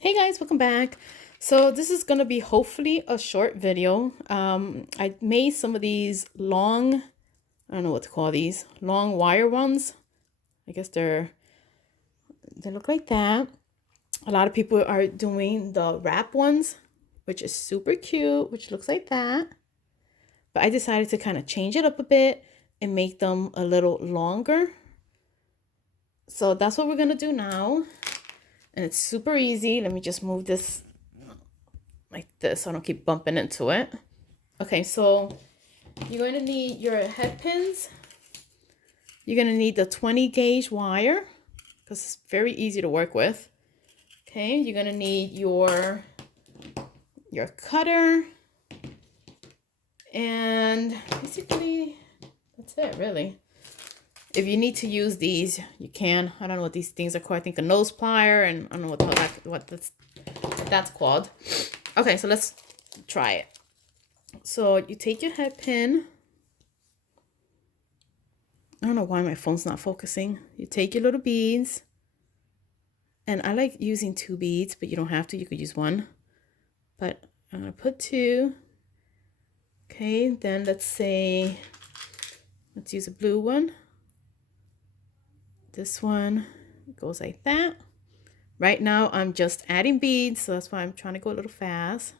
Hey guys, welcome back. So this is gonna be hopefully a short video. I made some of these long, I don't know what to call these, long wire ones. I guess they look like that. A lot of people are doing the wrap ones, which is super cute, which looks like that. But I decided to kind of change it up a bit and make them a little longer. So that's what we're gonna do now. And it's super easy. Let me just move this like this so I don't keep bumping into it. Okay, so you're going to need your head pins. You're going to need the 20 gauge wire because it's very easy to work with. Okay, you're going to need your cutter. And basically, that's it, really. If you need to use these, you can. I don't know what these things are called. I think a nose plier, and I don't know what that's called. Okay, so let's try it. So you take your head pin. I don't know why my phone's not focusing. You take your little beads. And I like using 2 beads, but you don't have to. You could use 1. But I'm going to put 2. Okay, then let's use a blue one. This one goes like that. Right now, I'm just adding beads, so that's why I'm trying to go a little fast.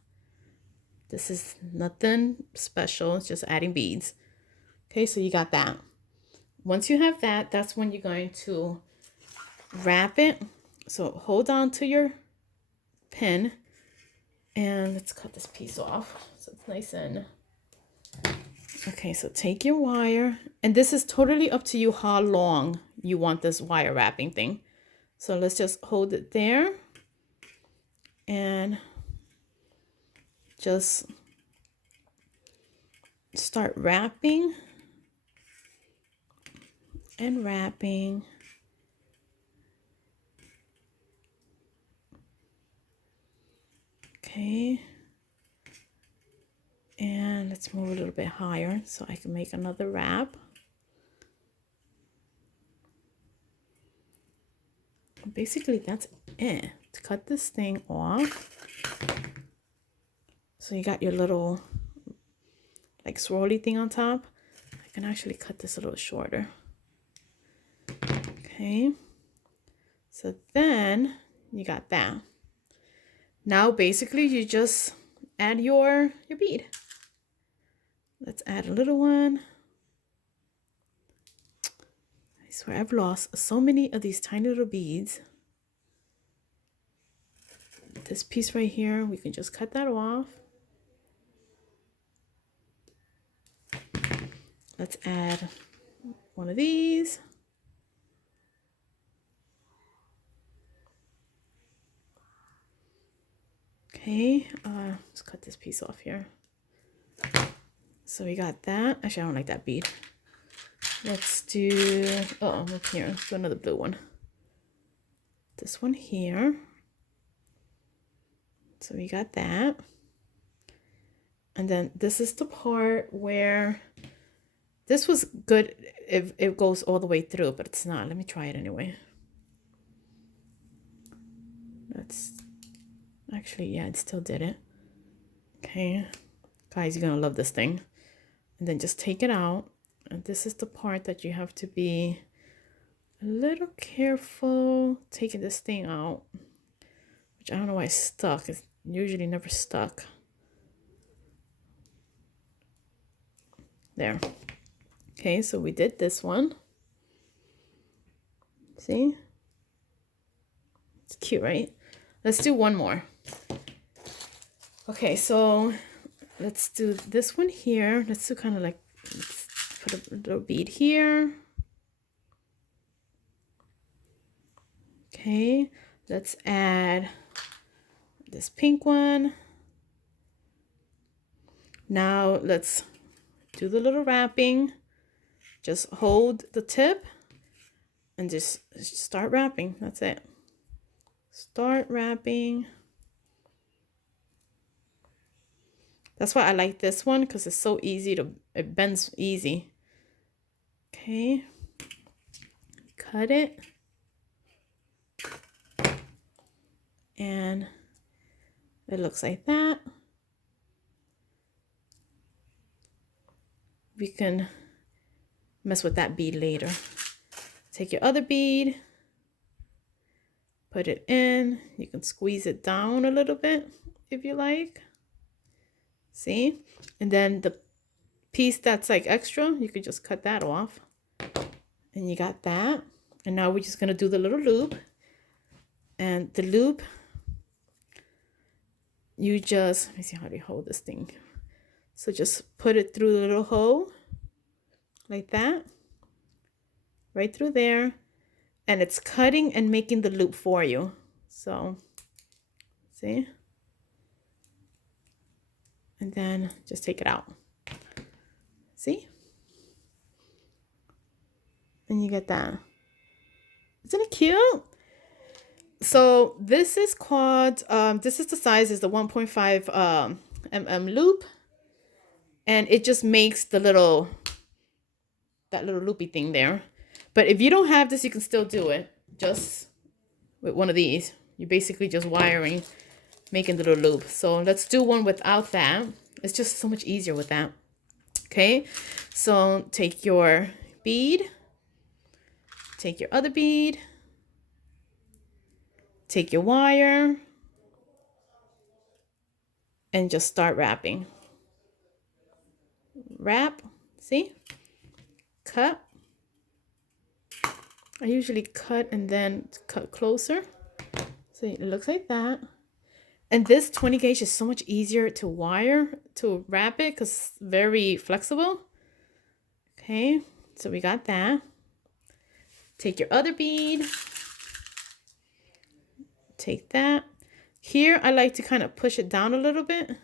This is nothing special. It's just adding beads. Okay, so you got that. Once you have that, that's when you're going to wrap it. So hold on to your pin. And let's cut this piece off so it's nice and... Okay, so take your wire. And this is totally up to you how long you want this wire wrapping thing. So let's just hold it there. And just start wrapping and wrapping. Okay. And let's move a little bit higher so I can make another wrap. Basically, that's it. To cut this thing off. So you got your little like swirly thing on top. I can actually cut this a little shorter. Okay. So then you got that. Now basically you just add your bead. Let's add a little one. I swear I've lost so many of these tiny little beads. This piece right here, we can just cut that off. Let's add one of these. Okay, let's cut this piece off here. So we got that. Actually, I don't like that bead. Let's do, look here. Let's do another blue one. This one here. So we got that. And then this is the part where this was good if it goes all the way through, but it's not. Let me try it anyway. Actually, yeah, it still did it. Okay. Guys, you're gonna love this thing. And then just take it out. And this is the part that you have to be a little careful taking this thing out. Which I don't know why it's stuck. It's usually never stuck. There. Okay, so we did this one. See? It's cute, right? Let's do one more. Okay, so let's do this one here. Let's do kind of like, let's put a little bead here. Okay, let's add this pink one. Now let's do the little wrapping. Just hold the tip and just start wrapping. That's it. Start wrapping. That's why I like this one, because it's so easy to, it bends easy. Okay. Cut it. And It looks like that. We can mess with that bead later. Take your other bead, put it in. You can squeeze it down a little bit if you like. See? And then the piece that's like extra, you could just cut that off. And you got that. And now we're just going to do the little loop. And the loop, you just, let me see how to hold this thing. So just put it through the little hole like that, right through there. And it's cutting and making the loop for you. So, see? And then just take it out. See? And you get that. Isn't it cute? So this is called, this is the size, is the 1.5 mm loop. And it just makes the little, that little loopy thing there. But if you don't have this, you can still do it. Just with one of these. You're basically just wiring, making the little loop. So let's do one without that. It's just so much easier with that. Okay, so take your bead. Take your other bead. Take your wire. And just start wrapping. Wrap, see? Cut. I usually cut and then cut closer. So it looks like that. And this 20 gauge is so much easier to wire, to wrap it, because it's very flexible. Okay, so we got that. Take your other bead. Take that. Here, I like to kind of push it down a little bit.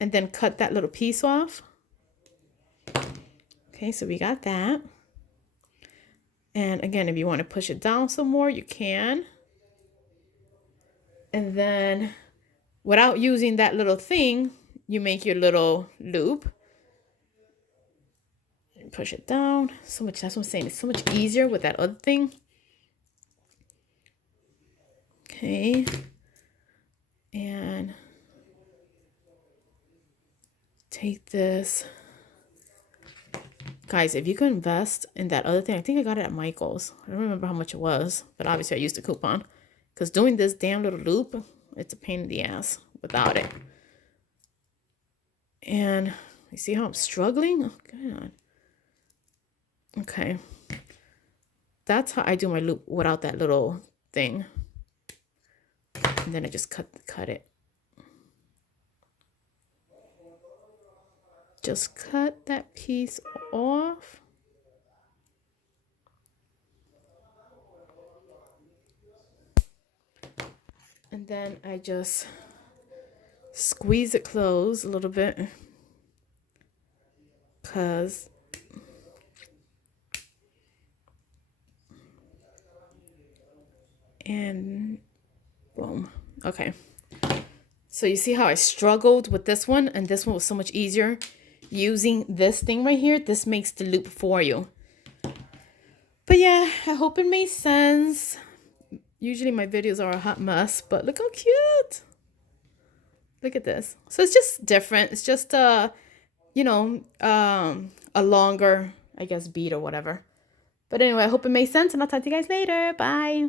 And then cut that little piece off. Okay, so we got that. And again, if you want to push it down some more, you can. And then without using that little thing, you make your little loop. And push it down. So much, that's what I'm saying. It's so much easier with that other thing. Okay. And take this. Guys, if you could invest in that other thing, I think I got it at Michael's. I don't remember how much it was, but obviously I used a coupon. Because doing this damn little loop, it's a pain in the ass without it. And you see how I'm struggling? Oh, God. Okay. That's how I do my loop without that little thing. And then I just cut it. Just cut that piece off. And then I just squeeze it closed a little bit. And boom. Okay. So you see how I struggled with this one, and this one was so much easier. Using this thing right here, this makes the loop for you. But yeah, I hope it made sense. Usually my videos are a hot mess, but look how cute. Look at this. So it's just different. It's just you know, a longer, I guess, bead or whatever. But anyway, I hope it made sense, and I'll talk to you guys later. Bye.